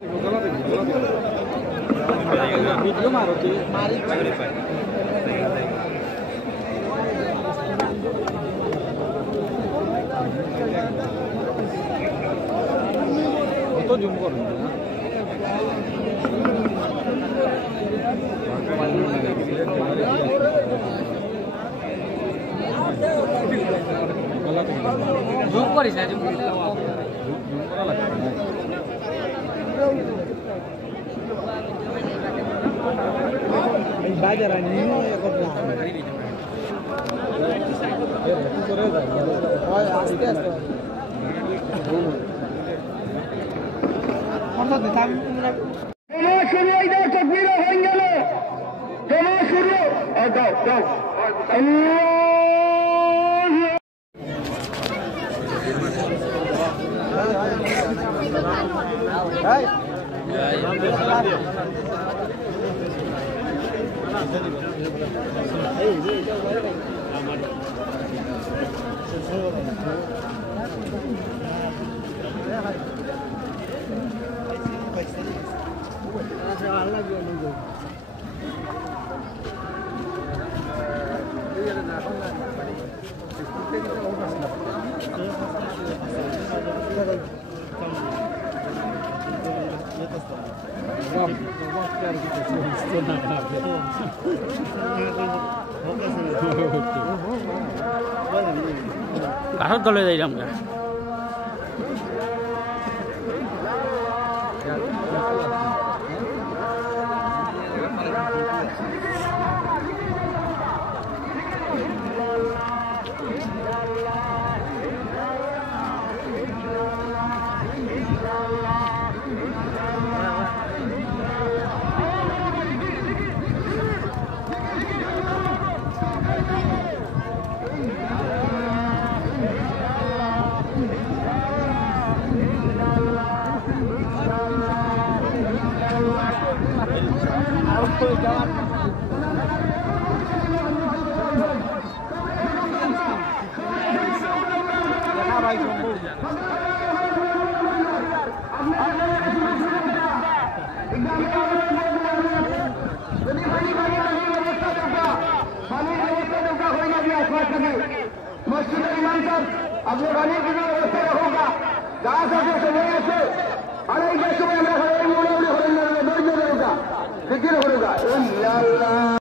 Video मारो जी तो zoom करूँ जूम करी ना जूम बाजार ini ekor belakang. Aste aste. Mana ditam? Tolong suruh ida takbir orang gelo. Tolong suruh. Go go. Hai. কাঠত গলে যাই আমরা मस्जिद इमाम साहब अपने गाने की व्यवस्था होगा जहाँ से समय से अरे समय আমরা